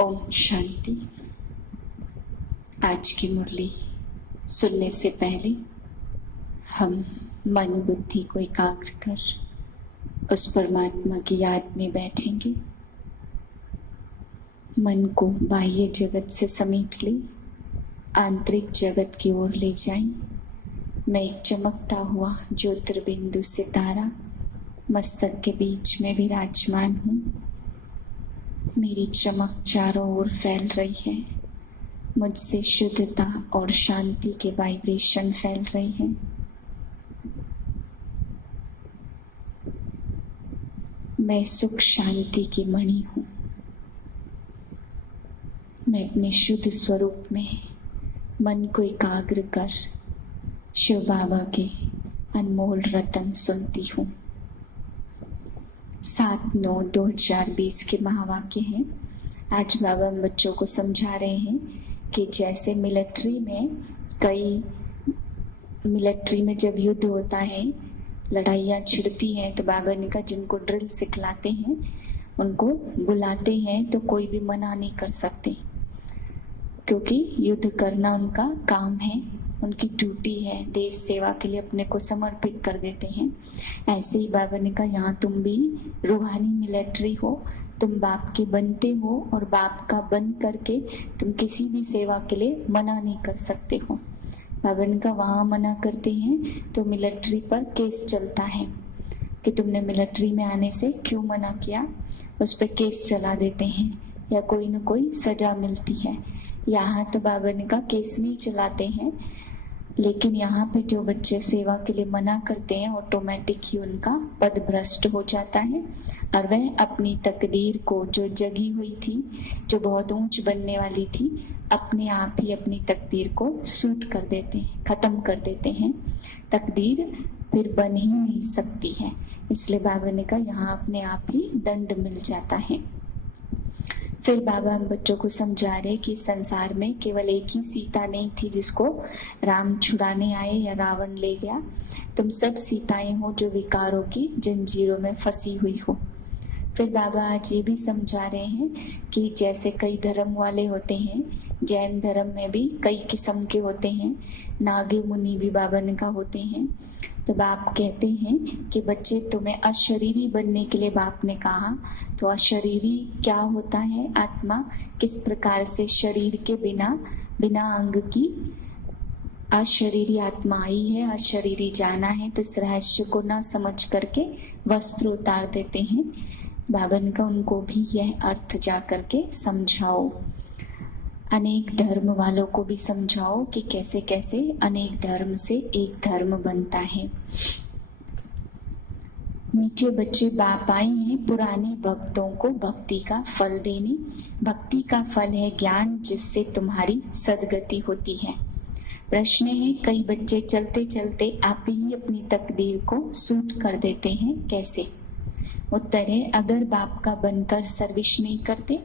ओम शांति। आज की मुरली सुनने से पहले हम मन बुद्धि को एकाग्र कर उस परमात्मा की याद में बैठेंगे। मन को बाह्य जगत से समेट ले, आंतरिक जगत की ओर ले जाएं। मैं एक चमकता हुआ ज्योतिर्बिंदु सितारा मस्तक के बीच में विराजमान हूँ। मेरी चमक चारों ओर फैल रही है। मुझसे शुद्धता और शांति के वाइब्रेशन फैल रहे हैं। मैं सुख शांति की मणि हूँ। मैं अपने शुद्ध स्वरूप में मन को एकाग्र कर शिव बाबा के अनमोल रतन सुनती हूँ। 7/9/2020 के महावाक्य हैं। आज बाबा हम बच्चों को समझा रहे हैं कि जैसे मिलिट्री में जब युद्ध होता है, लड़ाइयाँ छिड़ती हैं, तो बाबा ने कहा जिनको ड्रिल सिखलाते हैं उनको बुलाते हैं तो कोई भी मना नहीं कर सकते, क्योंकि युद्ध करना उनका काम है, उनकी ड्यूटी है। देश सेवा के लिए अपने को समर्पित कर देते हैं। ऐसे ही बाबा ने कहा यहाँ तुम भी रूहानी मिलिट्री हो, तुम बाप के बनते हो और बाप का बन करके तुम किसी भी सेवा के लिए मना नहीं कर सकते हो। बाबा ने कहा वहाँ मना करते हैं तो मिलिट्री पर केस चलता है कि तुमने मिलिट्री में आने से क्यों मना किया, उस पर केस चला देते हैं या कोई न कोई सजा मिलती है। यहाँ तो बाबा ने कहा केस नहीं चलाते हैं, लेकिन यहाँ पे जो बच्चे सेवा के लिए मना करते हैं ऑटोमेटिक ही उनका पद भ्रष्ट हो जाता है और वह अपनी तकदीर को, जो जगी हुई थी, जो बहुत ऊंच बनने वाली थी, अपने आप ही अपनी तकदीर को सूट कर देते हैं, खत्म कर देते हैं। तकदीर फिर बन ही नहीं सकती है। इसलिए बाबा ने कहा यहाँ अपने आप ही दंड मिल जाता है। फिर बाबा हम बच्चों को समझा रहे कि संसार में केवल एक ही सीता नहीं थी जिसको राम छुड़ाने आए या रावण ले गया। तुम सब सीताएं हो जो विकारों की जंजीरों में फंसी हुई हो। फिर बाबा आज ये भी समझा रहे हैं कि जैसे कई धर्म वाले होते हैं, जैन धर्म में भी कई किस्म के होते हैं, नागे मुनि भी बाबा ने कहा होते हैं। तो बाप कहते हैं कि बच्चे तुम्हें अशरीरी बनने के लिए बाप ने कहा। तो अशरीरी क्या होता है? आत्मा किस प्रकार से शरीर के बिना अंग की अशरीरी आत्मा आई है, अशरीरी जाना है। तो इस रहस्य को ना समझ करके वस्त्र उतार देते हैं। बाबा ने कहा उनको भी यह अर्थ जा करके समझाओ। अनेक धर्म वालों को भी समझाओ कि कैसे कैसे अनेक धर्म से एक धर्म बनता है। मीठे बच्चे बाप आए हैं पुराने भक्तों को भक्ति का फल देने। भक्ति का फल है ज्ञान, जिससे तुम्हारी सद्गति होती है। प्रश्न है, कई बच्चे चलते चलते आप ही अपनी तकदीर को सूट कर देते हैं, कैसे? उत्तर है, अगर बाप का बनकर सर्विस नहीं करते,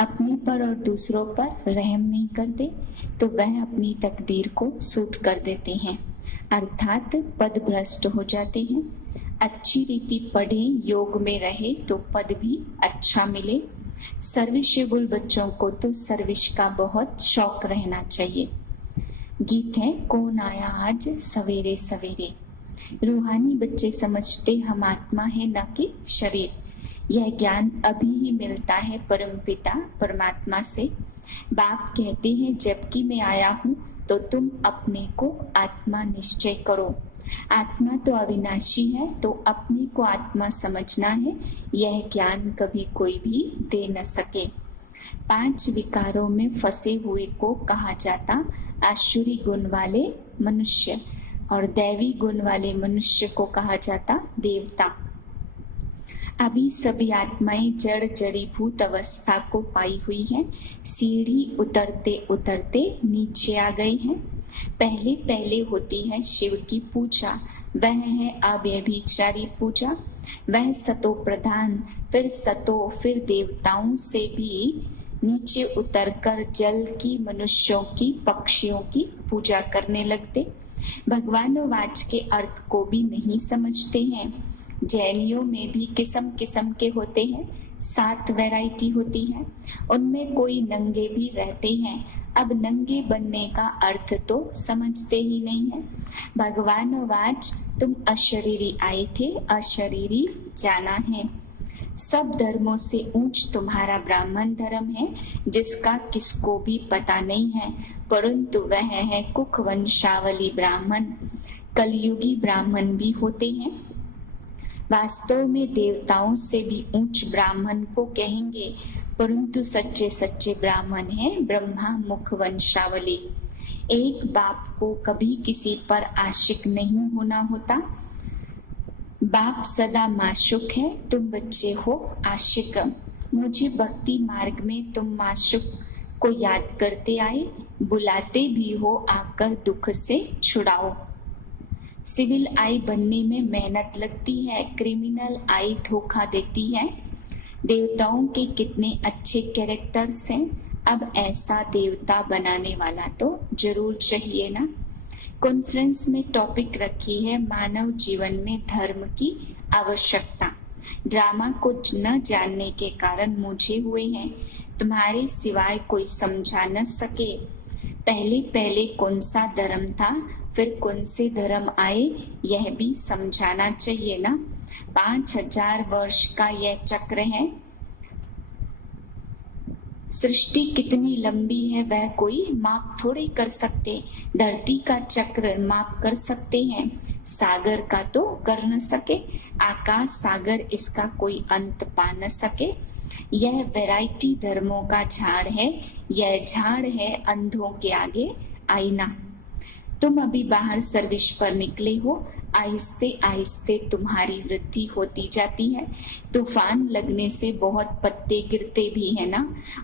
अपने पर और दूसरों पर रहम नहीं करते, तो वह अपनी तकदीर को सूट कर देते हैं, अर्थात पद भ्रष्ट हो जाते हैं। अच्छी रीति पढ़े, योग में रहे तो पद भी अच्छा मिले। सर्विसेबल बच्चों को तो सर्विस का बहुत शौक रहना चाहिए। गीत है, कौन आया आज सवेरे सवेरे। रूहानी बच्चे समझते हम आत्मा है न कि शरीर। यह ज्ञान अभी ही मिलता है परम पिता परमात्मा से। बाप कहते हैं जबकि मैं आया हूँ तो तुम अपने को आत्मा निश्चय करो। आत्मा तो अविनाशी है, तो अपने को आत्मा समझना है। यह ज्ञान कभी कोई भी दे न सके। 5 विकारों में फंसे हुए को कहा जाता आसुरी गुण वाले मनुष्य, और दैवी गुण वाले मनुष्य को कहा जाता देवता। अभी सभी आत्माएं जड़ जड़ीभूत अवस्था को पाई हुई हैं। सीढ़ी उतरते उतरते नीचे आ गई हैं। पहले पहले होती है शिव की पूजा, वह है अव्यभिचारी पूजा। वह सतो प्रधान, फिर देवताओं से भी नीचे उतरकर जल की, मनुष्यों की, पक्षियों की पूजा करने लगते। भगवान वाच के अर्थ को भी नहीं समझते हैं। जैनियों में भी किस्म किस्म के होते हैं, 7 वैरायटी होती है। उनमें कोई नंगे भी रहते हैं। अब नंगे बनने का अर्थ तो समझते ही नहीं है। भगवान वाच तुम अशरीरी आए थे, अशरीरी जाना है। सब धर्मों से ऊंच तुम्हारा ब्राह्मण धर्म है, जिसका किसको भी पता नहीं है, परंतु वह है कुख वंशावली ब्राह्मण। कलयुगी ब्राह्मण भी होते हैं। वास्तव में देवताओं से भी ऊंच ब्राह्मण को कहेंगे, परंतु सच्चे सच्चे ब्राह्मण हैं ब्रह्मा मुख वंशावली। एक बाप को कभी किसी पर आशिक नहीं होना होता। बाप सदा माशुक है, तुम बच्चे हो आशिक। मुझे भक्ति मार्ग में तुम माशुक को याद करते आए, बुलाते भी हो आकर दुख से छुड़ाओ। सिविल आई बनने में मेहनत लगती है, क्रिमिनल आई धोखा देती है। देवताओं के कितने अच्छे कैरेक्टर्स हैं, अब ऐसा देवता बनाने वाला तो जरूर चाहिए ना। कॉन्फ्रेंस में टॉपिक रखी है मानव जीवन में धर्म की आवश्यकता। ड्रामा को न जानने के कारण मुझे हुए हैं, तुम्हारे सिवाय कोई समझा न सके। पहले पहले कौन सा धर्म था, फिर कौन से धर्म आए, यह भी समझाना चाहिए ना। 5000 वर्ष का यह चक्र है। सृष्टि कितनी लंबी है वह कोई माप थोड़ी कर सकते। धरती का चक्र माप कर सकते हैं, सागर का तो कर न सके। आकाश सागर इसका कोई अंत पा न सके। यह वैरायटी धर्मों का झाड़ है, यह झाड़ है अंधों के आगे आईना। तुम अभी बाहर सर्विस पर निकले हो, आहिस्ते आहिस्ते तुम्हारी वृद्धि होती जाती है। तूफान लगने से बहुत पत्ते गिरते भी है ना,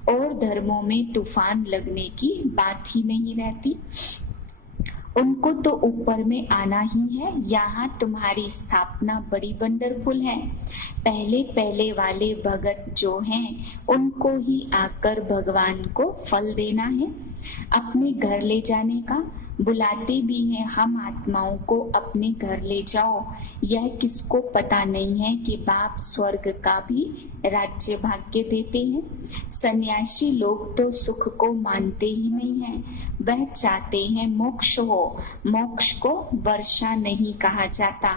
और धर्मों में तूफान लगने की बात ही नहीं रहती। उनको तो ऊपर में आना ही है। यहाँ तुम्हारी स्थापना बड़ी वंडरफुल है। पहले पहले वाले भगत जो हैं, उनको ही आकर भगवान को फल देना है, अपने घर ले जाने का। बुलाते भी हैं हम आत्माओं को अपने घर ले जाओ। यह किसको पता नहीं है कि बाप स्वर्ग का भी राज्य भाग्य देते हैं। सन्यासी लोग तो सुख को मानते ही नहीं हैं, वह चाहते हैं मोक्ष हो। मोक्ष को वर्षा नहीं कहा जाता।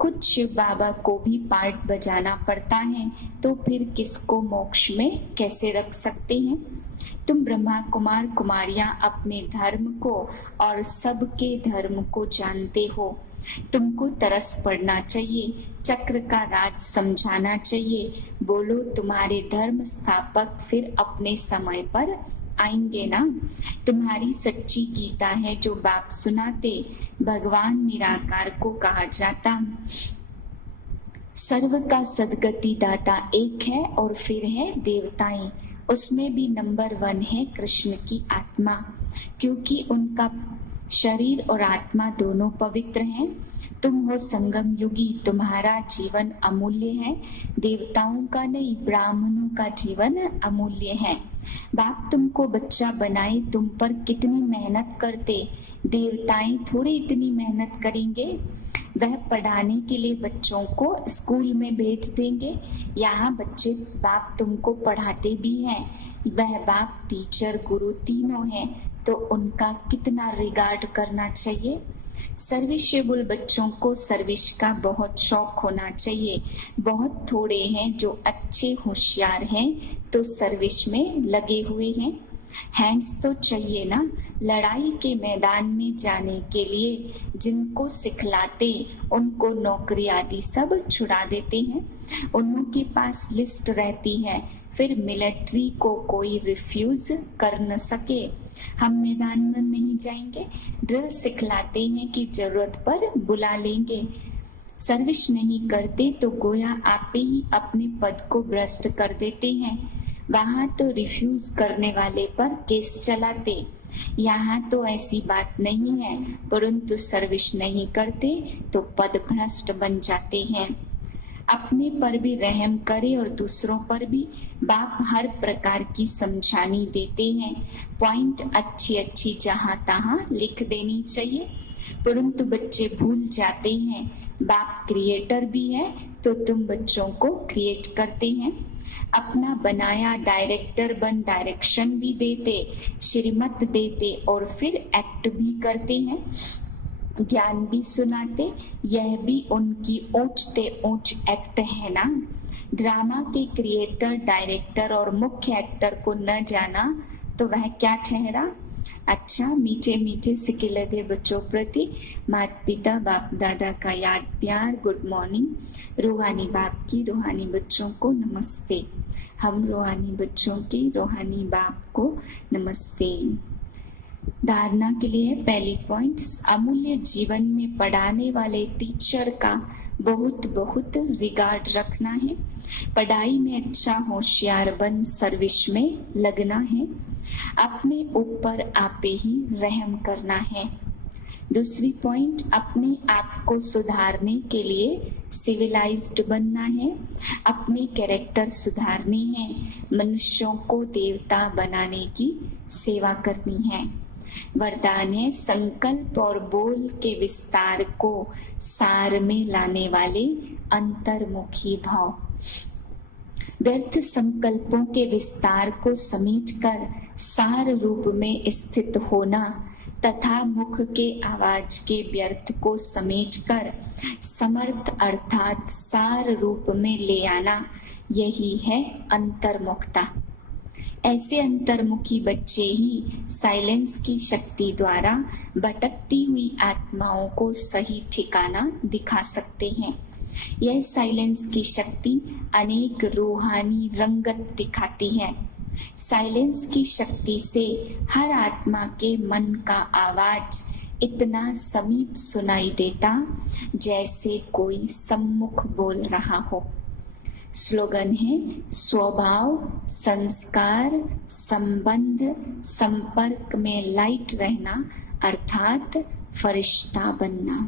खुद शिव बाबा को भी पार्ट बजाना पड़ता है, तो फिर किसको मोक्ष में कैसे रख सकते हैं। तुम ब्रह्मा कुमार कुमारियां अपने धर्म को और सबके धर्म को जानते हो। तुमको तरस पड़ना चाहिए, चक्र का राज समझाना चाहिए। बोलो तुम्हारे धर्म स्थापक फिर अपने समय पर आएंगे ना। तुम्हारी सच्ची गीता है जो बाप सुनाते। भगवान निराकार को कहा जाता। सर्व का सदगति दाता एक है, और फिर है देवताएं। उसमें भी नंबर 1 है कृष्ण की आत्मा, क्योंकि उनका शरीर और आत्मा दोनों पवित्र हैं। तुम हो संगम युगी, तुम्हारा जीवन अमूल्य है। देवताओं का नहीं, ब्राह्मणों का जीवन अमूल्य है। बाप तुमको बच्चा बनाए, तुम पर कितनी मेहनत करते। देवताएं थोड़ी इतनी मेहनत करेंगे। वह पढ़ाने के लिए बच्चों को स्कूल में भेज देंगे। यहाँ बच्चे बाप तुमको पढ़ाते भी हैं। वह बाप टीचर गुरु तीनों हैं, तो उनका कितना रिगार्ड करना चाहिए। सर्विसेबल बच्चों को सर्विस का बहुत शौक होना चाहिए। बहुत थोड़े हैं जो अच्छे होशियार हैं, तो सर्विस में लगे हुए हैं। हैंड्स तो चाहिए ना। लड़ाई के मैदान में जाने के लिए जिनको सिखलाते, उनको नौकरी आदि सब छुड़ा देते हैं। उन्हों के पास लिस्ट रहती है, फिर मिलिट्री को कोई रिफ्यूज कर न सके। हम मैदान में नहीं जाएंगे। ड्रिल सिखलाते हैं कि जरूरत पर बुला लेंगे। सर्विस नहीं करते तो गोया आप ही अपने पद को भ्रष्ट कर देते हैं। वहाँ तो रिफ्यूज करने वाले पर केस चलाते। यहाँ तो ऐसी बात नहीं है, परंतु सर्विस नहीं करते तो पद भ्रष्ट बन जाते हैं। अपने पर भी रहम करे और दूसरों पर भी। बाप हर प्रकार की समझानी देते हैं। पॉइंट अच्छी अच्छी जहाँ तहाँ लिख देनी चाहिए, परंतु बच्चे भूल जाते हैं। बाप क्रिएटर भी है तो तुम बच्चों को क्रिएट करते हैं। अपना बनाया डायरेक्टर बन डायरेक्शन भी देते, श्रीमत देते और फिर एक्ट भी करते हैं, ज्ञान भी सुनाते। यह भी उनकी ऊंचते ऊंच एक्ट है ना। ड्रामा के क्रिएटर, डायरेक्टर और मुख्य एक्टर को न जाना तो वह क्या ठहरा। अच्छा, मीठे मीठे सिकिलधे बच्चों प्रति माता पिता बाप दादा का याद प्यार, गुड मॉर्निंग। रूहानी बाप की रूहानी बच्चों को नमस्ते। हम रूहानी बच्चों की रूहानी बाप को नमस्ते। धारणा के लिए पहली पॉइंट, अमूल्य जीवन में पढ़ाने वाले टीचर का बहुत बहुत रिगार्ड रखना है। पढ़ाई में अच्छा होशियार बन सर्विस में लगना है। अपने ऊपर आपे ही रहम करना है। दूसरी पॉइंट, अपने आप को सुधारने के लिए सिविलाइज्ड बनना है। अपने कैरेक्टर सुधारनी है। मनुष्यों को देवता बनाने की सेवा करनी है। वरदान है, संकल्प और बोल के विस्तार को सार में लाने वाले अंतर्मुखी भाव। व्यर्थ संकल्पों के विस्तार को समेटकर सार रूप में स्थित होना तथा मुख के आवाज के व्यर्थ को समेटकर समर्थ अर्थात सार रूप में ले आना, यही है अंतर्मुखता। ऐसे अंतर्मुखी बच्चे ही साइलेंस की शक्ति द्वारा भटकती हुई आत्माओं को सही ठिकाना दिखा सकते हैं। यह साइलेंस की शक्ति अनेक रूहानी रंगत दिखाती है। साइलेंस की शक्ति से हर आत्मा के मन का आवाज इतना समीप सुनाई देता जैसे कोई सम्मुख बोल रहा हो। स्लोगन है, स्वभाव, संस्कार, संबंध, संपर्क में लाइट रहना अर्थात फरिश्ता बनना।